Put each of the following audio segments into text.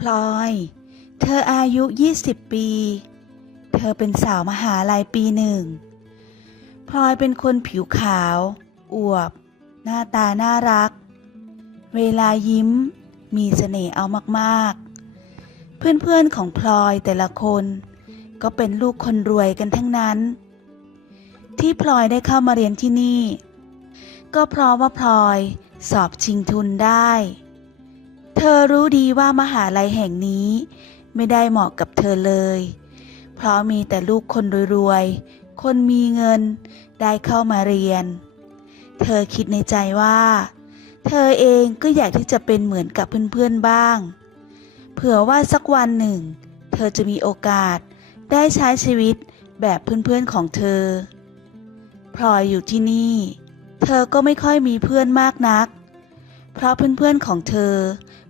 พลอย เธออายุ 20 ปี เธอเป็นสาวมหาลัยปีหนึ่ง พลอยเป็นคนผิวขาว อวบ หน้าตาน่ารัก เวลายิ้ม มีเสน่ห์เอามากๆ เพื่อนๆของพลอยแต่ละคน ก็เป็นลูกคนรวยกันทั้งนั้น ที่พลอยได้เข้ามาเรียนที่นี่ ก็เพราะว่าพลอยสอบชิงทุนได้ เธอรู้ดีว่ามหาลัยแห่งนี้ ไม่ได้เหมาะกับเธอเลย เพราะมีแต่ลูกคนรวยๆ คนมีเงินได้เข้ามาเรียน เธอคิดในใจว่า เธอเองก็อยากที่จะเป็นเหมือนกับเพื่อนๆบ้าง เผื่อว่าสักวันหนึ่ง เธอจะมีโอกาสได้ใช้ชีวิตแบบเพื่อนๆของเธอ พลอยอยู่ที่นี่ เธอก็ไม่ค่อยมีเพื่อนมากนัก เพราะเพื่อนๆของเธอ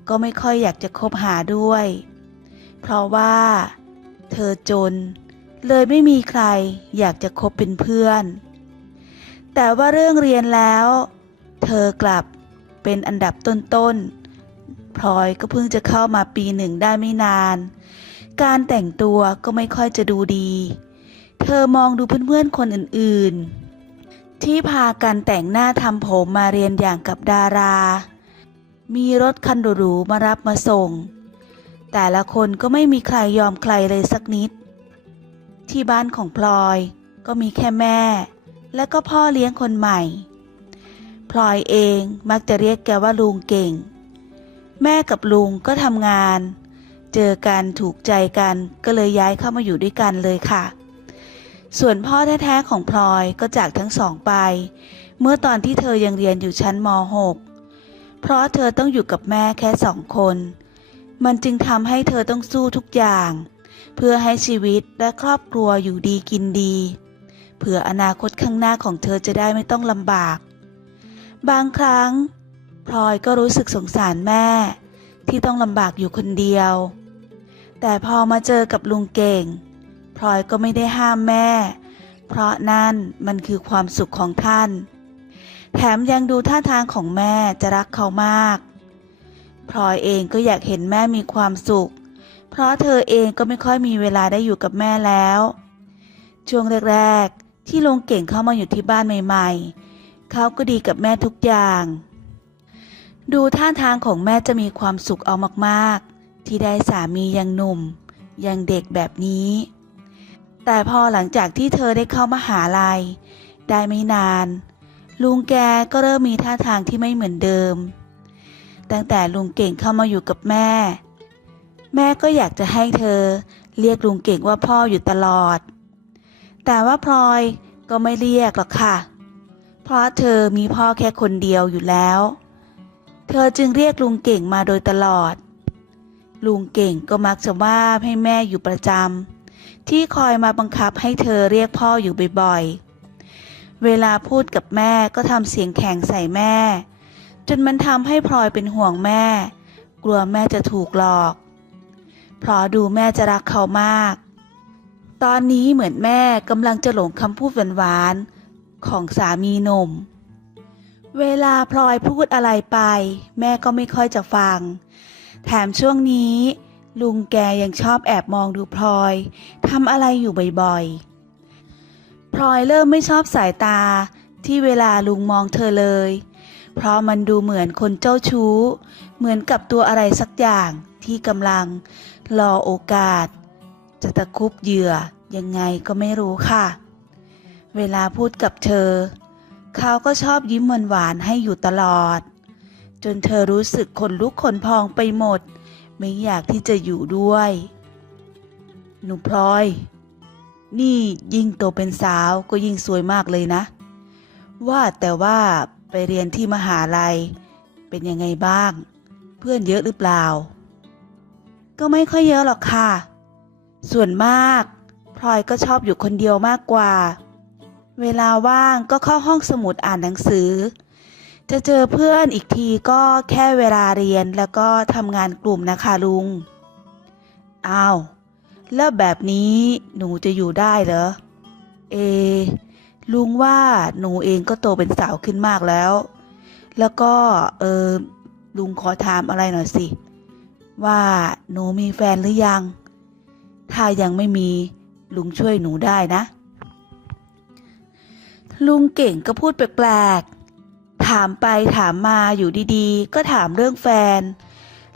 ก็ไม่ค่อยอยากจะคบหาด้วย เพราะว่า เธอจน เลยไม่มีใครอยากจะคบเป็นเพื่อน แต่ว่าเรื่องเรียนแล้ว เธอกลับเป็นอันดับต้นๆพลอยก็เพิ่งจะเข้ามาปีหนึ่งได้ไม่นาน การแต่งตัวก็ไม่ค่อยจะดูดี เธอมองดูเพื่อนๆคนอื่นๆ ที่พากันแต่งหน้าทำผมมาเรียนอย่างกับดารา มีรถคันหรูๆมารับมาส่ง แต่ละคนก็ไม่มีใครยอมใครเลยสักนิด ที่บ้านของพลอยก็มีแค่แม่ และก็พ่อเลี้ยงคนใหม่ พลอยเองมักจะเรียกแกว่าลุงเก่ง แม่กับลุงก็ทำงาน เจอกันถูกใจกันก็เลยย้ายเข้ามาอยู่ด้วยกันเลยค่ะ ส่วนพ่อแท้ๆของพลอยก็จากทั้งสองไป เมื่อตอนที่เธอยังเรียนอยู่ชั้นม .6 เพราะเธอต้องอยู่กับแม่แค่สองคน มันจึงทำให้เธอต้องสู้ทุกอย่าง เพื่อให้ชีวิตและครอบครัวอยู่ดีกินดี เผื่ออนาคตข้างหน้าของเธอจะได้ไม่ต้องลำบาก บางครั้งพลอยก็รู้สึกสงสารแม่ ที่ต้องลำบากอยู่คนเดียว แต่พอมาเจอกับลุงเก่งพลอยก็ไม่ได้ห้ามแม่ เพราะนั่นมันคือความสุขของท่าน แถมยังดูท่าทางของแม่จะรักเขามากพลอยเองก็อยากเห็นแม่มีความสุข เพราะเธอเองก็ไม่ค่อยมีเวลาได้อยู่กับแม่แล้ว ช่วงแรกๆ ที่ลุงเก่งเข้ามาอยู่ที่บ้านใหม่ๆ เขาก็ดีกับแม่ทุกอย่าง ดูท่าทางของแม่จะมีความสุขเอามากๆ ที่ได้สามียังหนุ่ม ยังเด็กแบบนี้ แต่พอหลังจากที่เธอได้เข้ามาหาลัย ได้ไม่นาน ลุงแกก็เริ่มมีท่าทางที่ไม่เหมือนเดิม ตั้งแต่ลุงเก่งเข้ามาอยู่กับแม่ แม่ก็อยากจะให้เธอ เรียกลุงเก่งว่าพ่ออยู่ตลอด แต่ว่าพลอยก็ไม่เรียกหรอกค่ะ เพราะเธอมีพ่อแค่คนเดียวอยู่แล้ว เธอจึงเรียกลุงเก่งมาโดยตลอด ลุงเก่งก็มักจะว่าให้แม่อยู่ประจำที่คอยมาบังคับให้เธอเรียกพ่ออยู่บ่อยๆ เวลาพูดกับแม่ก็ทำเสียงแข็งใส่แม่ จนมันทำให้พลอยเป็นห่วงแม่ กลัวแม่จะถูกหลอกเพราะดูแม่จะรักเขามาก ตอนนี้เหมือนแม่กำลังจะหลงคำพูดหวานๆของสามีหนุ่มเวลาพลอยพูดอะไรไป แม่ก็ไม่ค่อยจะฟัง แถมช่วงนี้ ลุงแกยังชอบแอบมองดูพลอยทำอะไรอยู่บ่อยๆ พลอยเริ่มไม่ชอบสายตาที่เวลาลุงมองเธอเลย เพราะมันดูเหมือนคนเจ้าชู้ เหมือนกับตัวอะไรสักอย่างที่กำลังรอโอกาส จะตะคุบเหยื่อยังไงก็ไม่รู้ค่ะ เวลาพูดกับเธอ เขาก็ชอบยิ้มหวานๆให้อยู่ตลอด จนเธอรู้สึกขนลุกขนพองไปหมด ไม่อยากที่จะอยู่ด้วย หนูพลอย นี่ยิ่งโตเป็นสาวก็ยิ่งสวยมากเลยนะ ว่าแต่ว่าไปเรียนที่มหาลัย เป็นยังไงบ้าง เพื่อนเยอะหรือเปล่า ก็ไม่ค่อยเยอะหรอกค่ะ ส่วนมากพลอยก็ชอบอยู่คนเดียวมากกว่า เวลาว่างก็เข้าห้องสมุดอ่านหนังสือ จะเจอเพื่อนอีกทีก็แค่เวลาเรียนแล้วก็ทำงานกลุ่มนะคะลุง อ้าว แล้วแบบนี้หนูจะอยู่ได้เหรอ เอ ลุงว่าหนูเองก็โตเป็นสาวขึ้นมากแล้ว แล้วก็เออลุงขอถามอะไรหน่อยสิ ว่าหนูมีแฟนหรือยัง ถ้ายังไม่มีลุงช่วยหนูได้นะ ลุงเก่งก็พูดแปลกๆ ถามไปถามมาอยู่ดีๆ ก็ถามเรื่องแฟน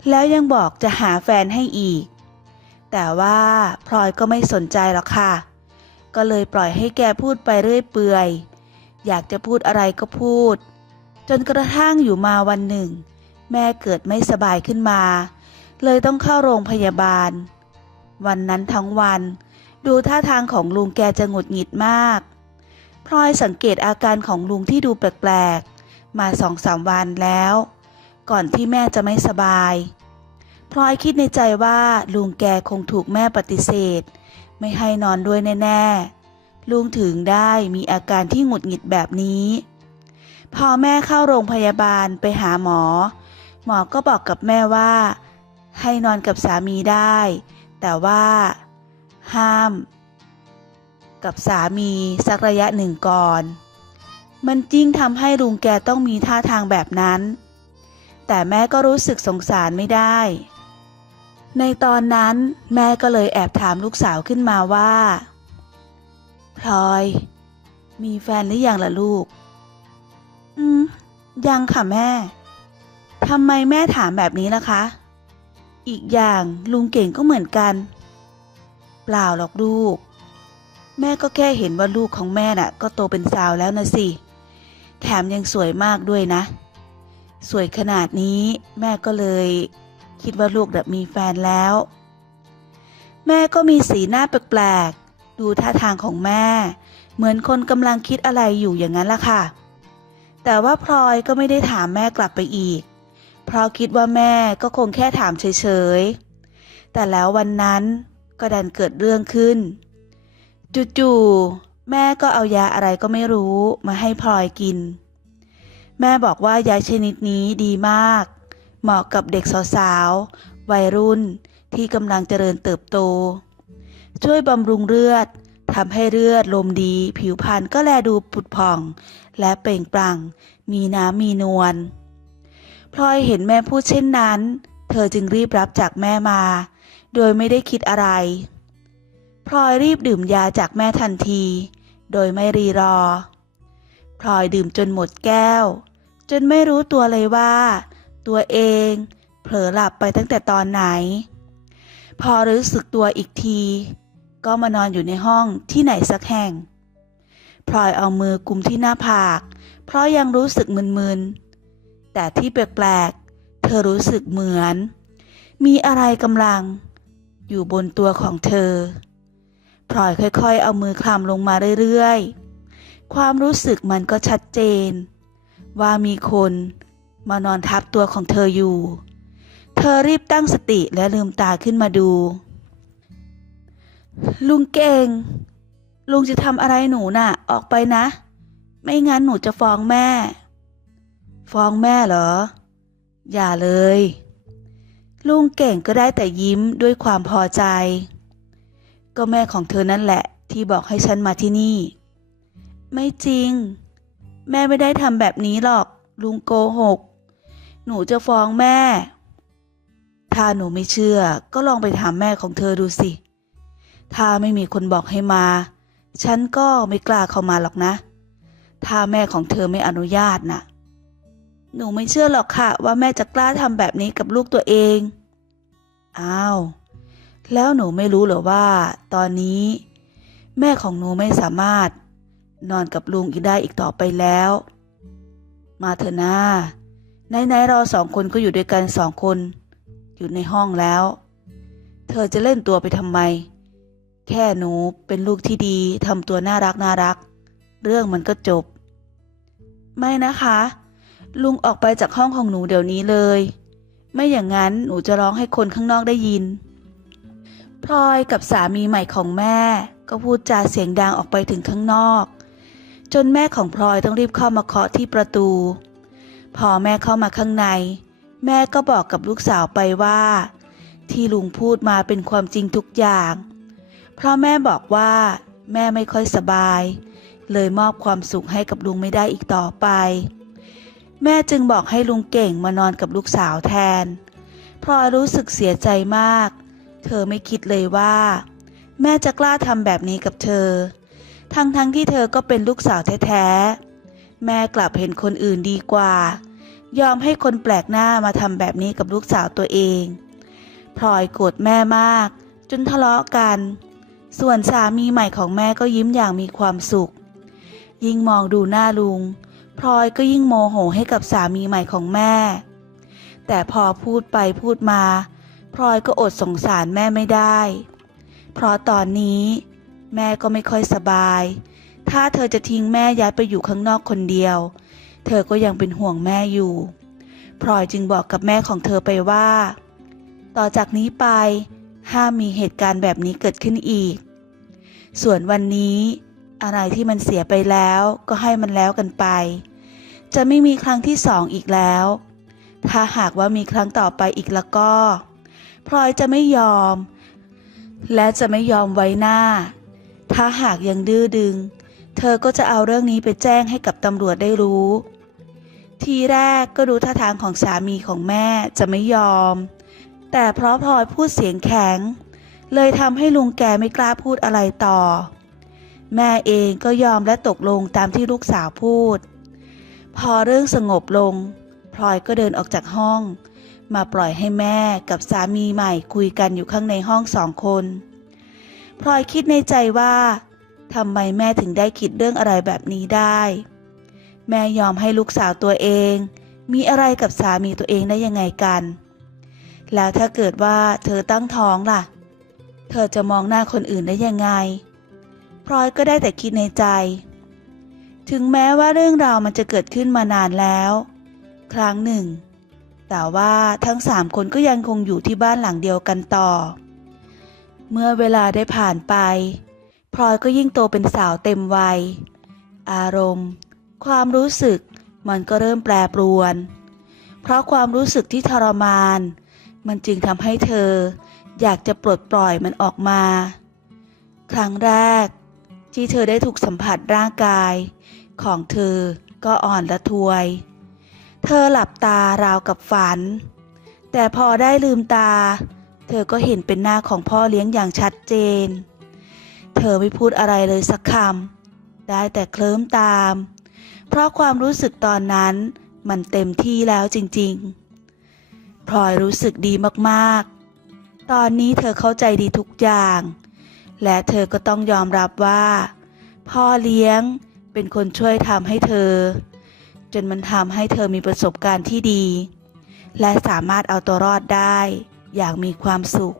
แล้วยังบอกจะหาแฟนให้อีก แต่ว่าพลอยก็ไม่สนใจหรอกค่ะ ก็เลยปล่อยให้แกพูดไปเรื่อยเปื่อย อยากจะพูดอะไรก็พูด จนกระทั่งอยู่มาวันหนึ่ง แม่เกิดไม่สบายขึ้นมา เลยต้องเข้าโรงพยาบาล วันนั้นทั้งวัน ดูท่าทางของลุงแกจะหงุดหงิดมากพลอยสังเกตอาการของลุงที่ดูแปลกๆ มาสองสามวันแล้ว ก่อนที่แม่จะไม่สบาย พลอยคิดในใจว่าลุงแกคงถูกแม่ปฏิเสธ ไม่ให้นอนด้วยแน่ ๆ ลุงถึงได้มีอาการที่หงุดหงิดแบบนี้ พอแม่เข้าโรงพยาบาลไปหาหมอ หมอก็บอกกับแม่ว่า ให้นอนกับสามีได้ แต่ว่า ห้าม กับสามีสักระยะหนึ่งก่อน มันจริงทำให้ลุงแกต้องมีท่าทางแบบนั้น แต่แม่ก็รู้สึกสงสารไม่ได้ ในตอนนั้นแม่ก็เลยแอบถามลูกสาวขึ้นมาว่าพลอย มีแฟนหรือยังล่ะลูก อืม ยังค่ะแม่ ทำไมแม่ถามแบบนี้ล่ะคะ อีกอย่างลุงเก่งก็เหมือนกัน เปล่าหรอกลูก แม่ก็แค่เห็นว่าลูกของแม่น่ะ ก็โตเป็นสาวแล้วนะสิ แถมยังสวยมากด้วยนะ สวยขนาดนี้แม่ก็เลย คิดว่าลูกมีแฟนแล้ว แม่ก็มีสีหน้าแปลกๆ ดูท่าทางของแม่ เหมือนคนกำลังคิดอะไรอยู่อย่างนั้นล่ะค่ะ แต่ว่าพลอยก็ไม่ได้ถามแม่กลับไปอีก เพราะคิดว่าแม่ก็คงแค่ถามเฉยๆ แต่แล้ววันนั้นก็ดันเกิดเรื่องขึ้น จู่ๆแม่ก็เอายาอะไรก็ไม่รู้มาให้พลอยกิน แม่บอกว่ายาชนิดนี้ดีมาก เหมาะกับเด็กสาวๆ วัยรุ่นที่กำลังเจริญเติบโต ช่วยบำรุงเลือดทำให้เลือดลมดี ผิวพรรณก็แลดูผุดผ่อง และเปล่งปลั่ง มีน้ำมีนวลพลอยเห็นแม่พูดเช่นนั้น เธอจึงรีบรับจากแม่มา โดยไม่ได้คิดอะไร พลอยรีบดื่มยาจากแม่ทันที โดยไม่รีรอ พลอยดื่มจนหมดแก้ว จนไม่รู้ตัวเลยว่า ตัวเอง เผลอหลับไปตั้งแต่ตอนไหน พอรู้สึกตัวอีกที ก็มานอนอยู่ในห้องที่ไหนสักแห่ง พลอยเอามือกุมที่หน้าผาก เพราะยังรู้สึกมึนๆ แต่ที่แปลกๆ เธอรู้สึกเหมือน มีอะไรกำลัง อยู่บนตัวของเธอ พลอยค่อยๆ เอามือคลำลงมาเรื่อยๆ ความรู้สึกมันก็ชัดเจน ว่ามีคน มานอนทับตัวของเธออยู่ เธอรีบตั้งสติและลืมตาขึ้นมาดู ลุงเก่ง ลุงจะทำอะไรหนูน่ะ ออกไปนะ ไม่งั้นหนูจะฟ้องแม่ ฟ้องแม่เหรอ อย่าเลย ลุงเก่งก็ได้แต่ยิ้มด้วยความพอใจ ก็แม่ของเธอนั่นแหละ ที่บอกให้ฉันมาที่นี่ ไม่จริง แม่ไม่ได้ทำแบบนี้หรอกลุงโกหก หนูจะฟ้องแม่ ถ้าหนูไม่เชื่อก็ลองไปถามแม่ของเธอดูสิ ถ้าไม่มีคนบอกให้มา ฉันก็ไม่กล้าเข้ามาหรอกนะ ถ้าแม่ของเธอไม่อนุญาตนะหนูไม่เชื่อหรอกค่ะ ว่าแม่จะกล้าทำแบบนี้กับลูกตัวเอง อ้าว แล้วหนูไม่รู้เหรอว่า ตอนนี้ แม่ของหนูไม่สามารถ นอนกับลุงอีกได้อีกต่อไปแล้ว มาเถอะนะ ไหนๆเราสองคนก็อยู่ด้วยกันสองคน อยู่ในห้องแล้ว เธอจะเล่นตัวไปทำไม แค่หนูเป็นลูกที่ดีทำตัวน่ารักน่ารัก เรื่องมันก็จบ ไม่นะคะ ลุงออกไปจากห้องของหนูเดี๋ยวนี้เลย ไม่อย่างนั้นหนูจะร้องให้คนข้างนอกได้ยินพลอยกับสามีใหม่ของแม่ ก็พูดจาเสียงดังออกไปถึงข้างนอก จนแม่ของพลอยต้องรีบเข้ามาเคาะที่ประตู พอแม่เข้ามาข้างใน แม่ก็บอกกับลูกสาวไปว่า ที่ลุงพูดมาเป็นความจริงทุกอย่าง เพราะแม่บอกว่า แม่ไม่ค่อยสบาย เลยมอบความสุขให้กับลุงไม่ได้อีกต่อไป แม่จึงบอกให้ลุงเก่งมานอนกับลูกสาวแทนพลอยรู้สึกเสียใจมาก เธอไม่คิดเลยว่า แม่จะกล้าทำแบบนี้กับเธอ ทั้งๆทที่เธอก็เป็นลูกสาวแท้ๆ แม่กลับเห็นคนอื่นดีกว่า ยอมให้คนแปลกหน้ามาทำแบบนี้กับลูกสาวตัวเองพลอยโกรธแม่มาก จนทะเลาะกัน ส่วนสามีใหม่ของแม่ก็ยิ้มอย่างมีความสุข ยิ่งมองดูหน้าลุงพลอยก็ยิ่งโมโหให้กับสามีใหม่ของแม่ แต่พอพูดไปพูดมาพลอยก็อดสงสารแม่ไม่ได้ เพราะตอนนี้ แม่ก็ไม่ค่อยสบาย ถ้าเธอจะทิ้งแม่ย้ายไปอยู่ข้างนอกคนเดียว เธอก็ยังเป็นห่วงแม่อยู่พลอยจึงบอกกับแม่ของเธอไปว่า ต่อจากนี้ไป ห้ามมีเหตุการณ์แบบนี้เกิดขึ้นอีก ส่วนวันนี้ อะไรที่มันเสียไปแล้วก็ให้มันแล้วกันไป จะไม่มีครั้งที่สองอีกแล้ว ถ้าหากว่ามีครั้งต่อไปอีกแล้วก็ พลอยจะไม่ยอม และจะไม่ยอมไว้หน้า ถ้าหากยังดื้อดึง เธอก็จะเอาเรื่องนี้ไปแจ้งให้กับตำรวจได้รู้ ทีแรกก็ดูท่าทางของสามีของแม่จะไม่ยอม แต่เพราะพลอยพูดเสียงแข็ง เลยทำให้ลุงแกไม่กล้าพูดอะไรต่อ แม่เองก็ยอมและตกลงตามที่ลูกสาวพูด พอเรื่องสงบลงพลอยก็เดินออกจากห้อง มาปล่อยให้แม่กับสามีใหม่คุยกันอยู่ข้างในห้องสองคนพลอยคิดในใจว่า ทำไมแม่ถึงได้คิดเรื่องอะไรแบบนี้ได้ แม่ยอมให้ลูกสาวตัวเอง มีอะไรกับสามีตัวเองได้ยังไงกัน แล้วถ้าเกิดว่าเธอตั้งท้องล่ะ เธอจะมองหน้าคนอื่นได้ยังไงพลอยก็ได้แต่คิดในใจ ถึงแม้ว่าเรื่องราวมันจะเกิดขึ้นมานานแล้ว ครั้งหนึ่ง แต่ว่าทั้งสามคนก็ยังคงอยู่ที่บ้านหลังเดียวกันต่อ เมื่อเวลาได้ผ่านไป พลอยก็ยิ่งโตเป็นสาวเต็มวัย อารมณ์ ความรู้สึกมันก็เริ่มแปรปรวน เพราะความรู้สึกที่ทรมาน มันจึงทำให้เธอ อยากจะปลดปล่อยมันออกมา ครั้งแรก ที่เธอได้ถูกสัมผัสร่างกาย ของเธอก็อ่อนละทวย เธอหลับตาราวกับฝัน แต่พอได้ลืมตา เธอก็เห็นเป็นหน้าของพ่อเลี้ยงอย่างชัดเจน เธอไม่พูดอะไรเลยสักคำ ได้แต่เคลิ้มตาม เพราะความรู้สึกตอนนั้นมันเต็มที่แล้วจริงๆ พลอยรู้สึกดีมากๆ ตอนนี้เธอเข้าใจดีทุกอย่าง และเธอก็ต้องยอมรับว่า พ่อเลี้ยงเป็นคนช่วยทำให้เธอ จนมันทำให้เธอมีประสบการณ์ที่ดี และสามารถเอาตัวรอดได้อย่างมีความสุข